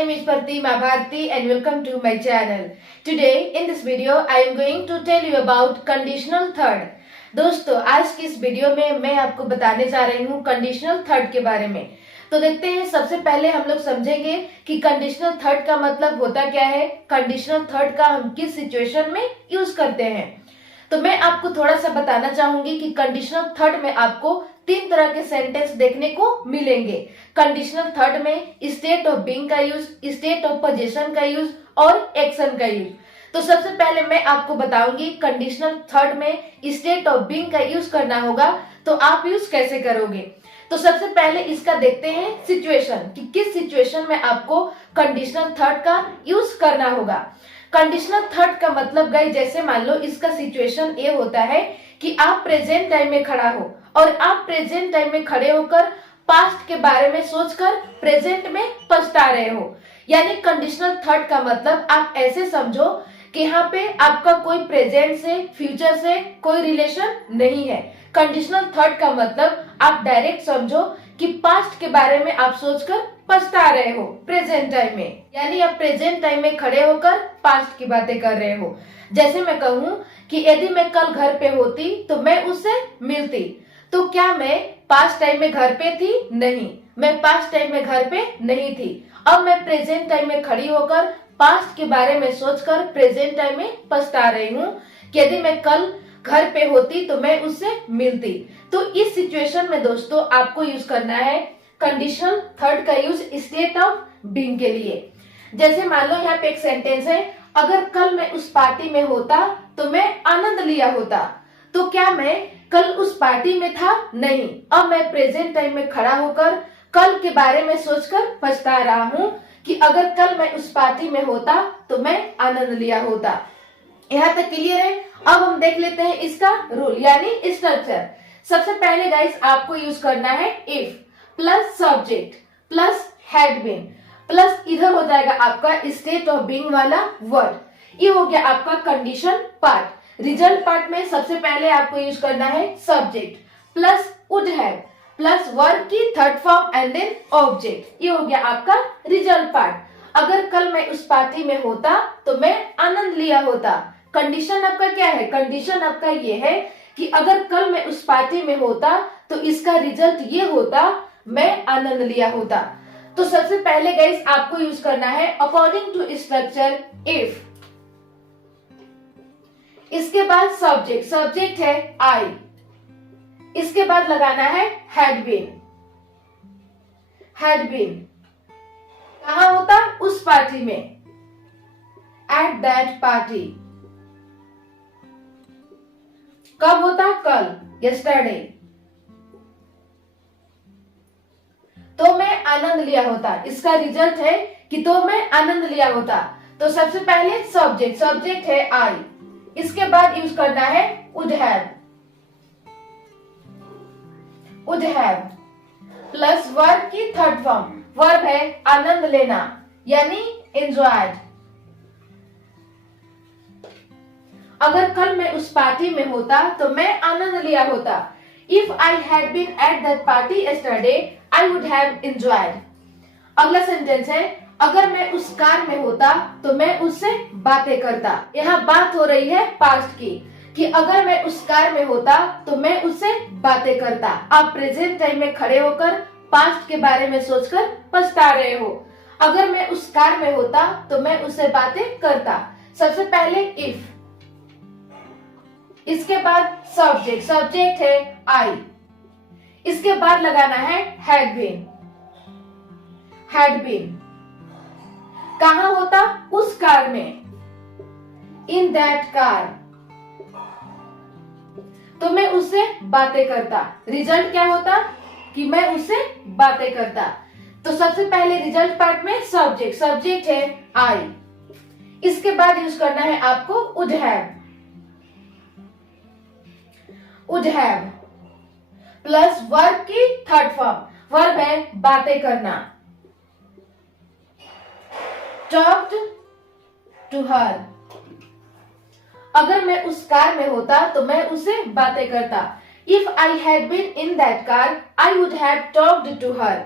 name is Pratima Bharti and welcome to my channel. Today in this video I am going to tell you about conditional third. दोस्तों आज की इस video में मैं आपको बताने जा रही हूँ कंडीशनल थर्ड के बारे में। तो देखते हैं, सबसे पहले हम लोग समझेंगे कि कंडीशनल थर्ड का मतलब होता क्या है, कंडीशनल थर्ड का हम किस सिचुएशन में यूज करते हैं। तो मैं आपको थोड़ा सा बताना चाहूंगी कि कंडीशनल थर्ड में आपको तीन तरह के सेंटेंस देखने को मिलेंगे। कंडीशनल थर्ड में स्टेट ऑफ बीइंग का यूज, स्टेट ऑफ पोजीशन का यूज और एक्शन का यूज। तो सबसे पहले मैं आपको बताऊंगी कंडीशनल थर्ड में स्टेट ऑफ बीइंग का यूज करना होगा तो आप यूज कैसे करोगे। तो सबसे पहले इसका देखते हैं सिचुएशन कि किस सिचुएशन में आपको कंडीशनल थर्ड का यूज करना होगा। कंडीशनल थर्ड का मतलब गाइस, जैसे मान लो इसका सिचुएशन ये होता है कि आप प्रेजेंट टाइम में खड़ा हो और आप प्रेजेंट टाइम में खड़े होकर पास्ट के बारे में सोचकर प्रेजेंट में पछता रहे हो। यानी कंडीशनल थर्ड का मतलब आप ऐसे समझो कि यहाँ पे आपका कोई प्रेजेंट से फ्यूचर से कोई रिलेशन नहीं है। कंडीशनल थर्ड का मतलब आप डायरेक्ट समझो कि पास्ट के बारे में आप सोचकर पछता रहे हो प्रेजेंट टाइम में, यानी आप प्रेजेंट टाइम में खड़े होकर पास्ट की बातें कर रहे हो। जैसे मैं कहूँ कि यदि मैं कल घर पे होती तो मैं उससे मिलती, तो क्या मैं पास्ट टाइम में घर पे थी? नहीं, मैं पास्ट टाइम में घर पे नहीं थी। अब मैं प्रेजेंट टाइम में खड़ी होकर पास्ट के बारे में सोचकर प्रेजेंट टाइम में पछता रही हूँ कि यदि मैं कल घर पे होती तो मैं उससे मिलती। तो इस सिचुएशन में दोस्तों आपको यूज करना है कंडीशनल थर्ड का यूज स्टेट ऑफ बीइंग के लिए। जैसे मान लो यहाँ पे एक सेंटेंस है, अगर कल मैं उस पार्टी में होता तो मैं आनंद लिया होता। तो क्या मैं कल उस पार्टी में था? नहीं, अब मैं प्रेजेंट टाइम में खड़ा होकर कल के बारे में सोचकर पछता रहा हूँ कि अगर कल मैं उस पार्टी में होता तो मैं आनंद लिया होता। यहाँ तक क्लियर है। अब हम देख लेते हैं इसका रूल यानी स्ट्रक्चर। सबसे पहले गाइस आपको यूज करना है if plus subject plus had been plus इधर हो जाएगा आपका स्टेट ऑफ बीइंग वाला वर्ड। ये हो गया आपका कंडीशन पार्ट। रिजल्ट पार्ट में सबसे पहले आपको यूज करना है subject plus would have plus verb की third form and then object. ये हो गया आपका रिजल्ट पार्ट। अगर कल मैं उस पार्टी में होता तो मैं आनंद लिया होता। कंडीशन आपका क्या है? कंडीशन आपका ये है कि अगर कल मैं उस पार्टी में होता तो इसका रिजल्ट ये होता, मैं आनंद लिया होता। तो सबसे पहले गाइस आपको यूज करना है अकॉर्डिंग टू स्ट्रक्चर इफ। इसके बाद सब्जेक्ट, सब्जेक्ट है आई। इसके बाद लगाना है हैड बीन। हैड बीन कहाँ होता? उस पार्टी में, एट दैट पार्टी। कब होता? कल, यस्टरडे। तो मैं आनंद लिया होता। इसका रिजल्ट है कि तो मैं आनंद लिया होता। तो सबसे पहले सब्जेक्ट, सब्जेक्ट है आई। इसके बाद यूज करना है would have. Would have plus verb की थर्ड फॉर्म, वर्ब है आनंद लेना यानी एंजॉयड। अगर कल मैं उस पार्टी में होता तो मैं आनंद लिया होता। If I had been at that party yesterday I would have enjoyed. अगला सेंटेंस है, अगर मैं उस कार में होता तो मैं उससे बातें करता। यहाँ बात हो रही है पास्ट की कि अगर मैं उस कार में होता तो मैं उससे बातें करता। आप प्रेजेंट टाइम में खड़े होकर पास्ट के बारे में सोचकर पछता रहे हो। अगर मैं उस कार में होता तो मैं उससे बातें करता। सबसे पहले इफ, इसके बाद सब्जेक्ट, सब्जेक्ट है आई। इसके बाद लगाना है हैड बीन। हैड बीन कहाँ होता? उस कार में, इन दैट कार। तो मैं उससे बातें करता। रिजल्ट क्या होता? कि मैं उससे बातें करता। तो सबसे पहले रिजल्ट पार्ट में सब्जेक्ट, सब्जेक्ट है आई। इसके बाद यूज करना है आपको would have. Would have plus verb की थर्ड फॉर्म, वर्ब है बातें करना। Talked to her. अगर मैं उस कार में होता तो मैं उससे बातें करता। If I had been in that car I would have talked to her.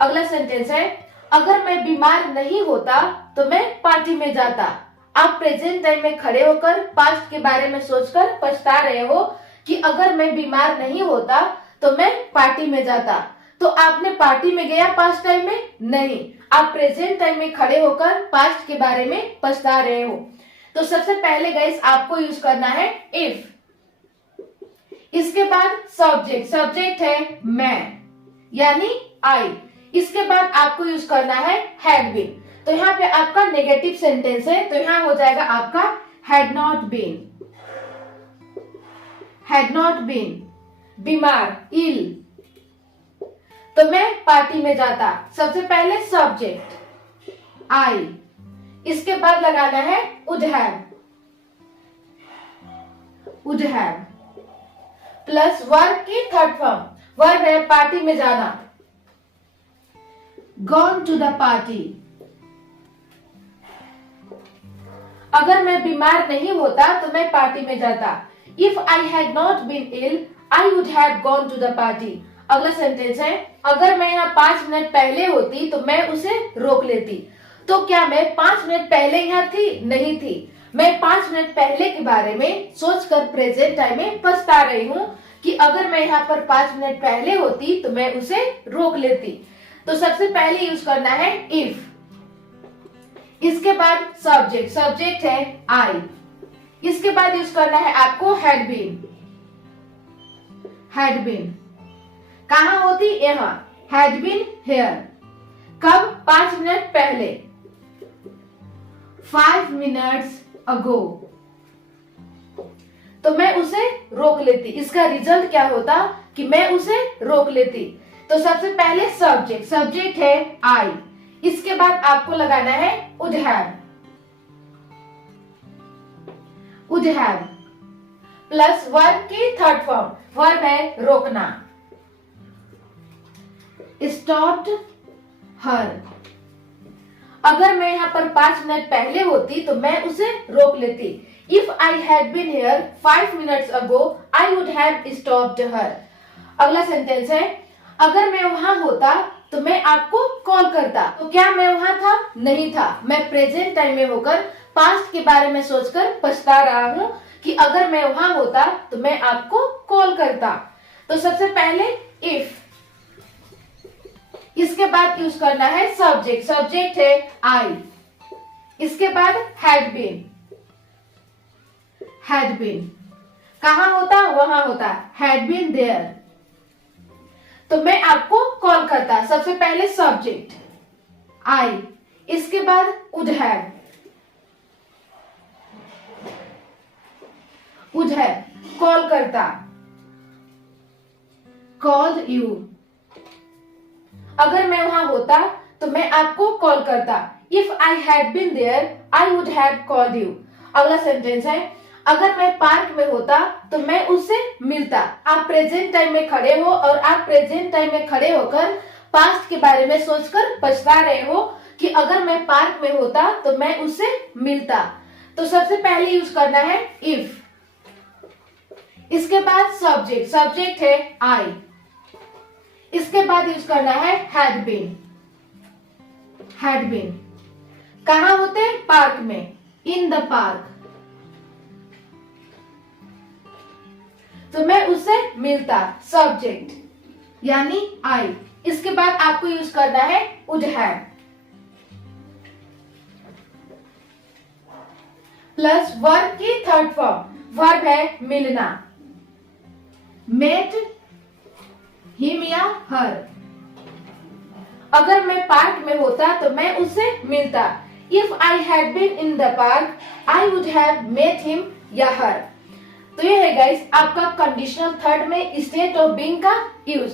अगला सेंटेंस है, अगर मैं बीमार नहीं होता तो मैं पार्टी में जाता। आप प्रेजेंट टाइम में खड़े होकर पास्ट के बारे में सोचकर पछता रहे हो कि अगर मैं बीमार नहीं होता तो मैं पार्टी में जाता। तो आपने पार्टी में गया पास्ट टाइम में? नहीं, आप प्रेजेंट टाइम में खड़े होकर पास्ट के बारे में पछता रहे हो। तो सबसे पहले गाइस आपको यूज करना है इफ। इसके बाद सब्जेक्ट, सब्जेक्ट है मैं यानी आई। इसके बाद आपको यूज करना है हैड बीन। तो यहाँ पे आपका नेगेटिव सेंटेंस है, तो यहाँ हो जाएगा आपका had not been. Had not been, बीमार, इल, तो मैं पार्टी में जाता। सबसे पहले सब्जेक्ट आई, इसके बाद लगाना है would have, would have plus verb की थर्ड फॉर्म, वर्ब है पार्टी में जाना, gone to the party। अगर मैं बीमार नहीं होता तो मैं पार्टी में जाता। If I had not been ill, I would have gone to the party। अगला सेंटेंस है अगर मैं यहाँ 5 मिनट पहले होती तो मैं उसे रोक लेती। तो क्या मैं 5 मिनट पहले यहाँ थी? नहीं थी। मैं 5 मिनट पहले के बारे में सोचकर प्रेजेंट टाइम में पछता रही हूँ कि अगर मैं यहाँ पर 5 मिनट पहले होती तो मैं उसे रोक लेती। तो सबसे पहले यूज करना है इफ। इसके बाद सब्जेक्ट, सब्जेक्ट है आई। इसके बाद यूज करना है आपको हैड बीन। हैड बीन कहाँ होती? यहाँ। हैड बीन हेयर, कब? 5 मिनट पहले, 5 मिनट्स अगो। तो मैं उसे रोक लेती। इसका रिजल्ट क्या होता कि मैं उसे रोक लेती। तो सबसे पहले सब्जेक्ट, सब्जेक्ट है आई। इसके बाद आपको लगाना है would have, would have plus verb की थर्ड फॉर्म, वर्ब है रोकना, stopped her। अगर मैं यहाँ पर 5 मिनट पहले होती तो मैं उसे रोक लेती। If I had been here 5 minutes ago, I would have stopped her। अगला सेंटेंस है अगर मैं वहां होता तो मैं आपको कॉल करता। तो क्या मैं वहां था? नहीं था। मैं प्रेजेंट टाइम में होकर पास्ट के बारे में सोचकर पछता रहा हूँ कि अगर मैं वहां होता तो मैं आपको कॉल करता। तो सबसे पहले इफ, इसके बाद यूज करना है सब्जेक्ट, सब्जेक्ट है आई। इसके बाद हैड बीन, हैड बीन कहाँ होता? वहां होता, हैड बीन देयर। तो मैं आपको कॉल करता। सबसे पहले सब्जेक्ट आई, इसके बाद would have, would have call करता, called you। अगर मैं वहां होता तो मैं आपको कॉल करता। If I had been there, I would have called you। अगला सेंटेंस है अगर मैं पार्क में होता तो मैं उससे मिलता। आप प्रेजेंट टाइम में खड़े हो और आप प्रेजेंट टाइम में खड़े होकर पास्ट के बारे में सोचकर पछता रहे हो कि अगर मैं पार्क में होता तो मैं उससे मिलता। तो सबसे पहले यूज करना है इफ। इसके बाद सब्जेक्ट, सब्जेक्ट है आई। इसके बाद यूज करना है हैड बीन, हैड बीन कहाँ होते? पार्क में, इन द पार्क। तो मैं उससे मिलता, सब्जेक्ट यानी आई। इसके बाद आपको यूज करना है would have प्लस वर्ब की थर्ड फॉर्म, वर्ब है मिलना, met him या her। अगर मैं पार्क में होता तो मैं उससे मिलता। If I had been in the park, I would have met him या her। तो ये है गाइस आपका कंडीशनल थर्ड में स्टेट ऑफ बीइंग का यूज।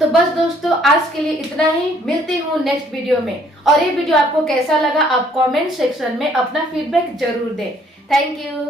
तो बस दोस्तों आज के लिए इतना ही। मिलती हूँ नेक्स्ट वीडियो में। और ये वीडियो आपको कैसा लगा आप कमेंट सेक्शन में अपना फीडबैक जरूर दें। Thank you.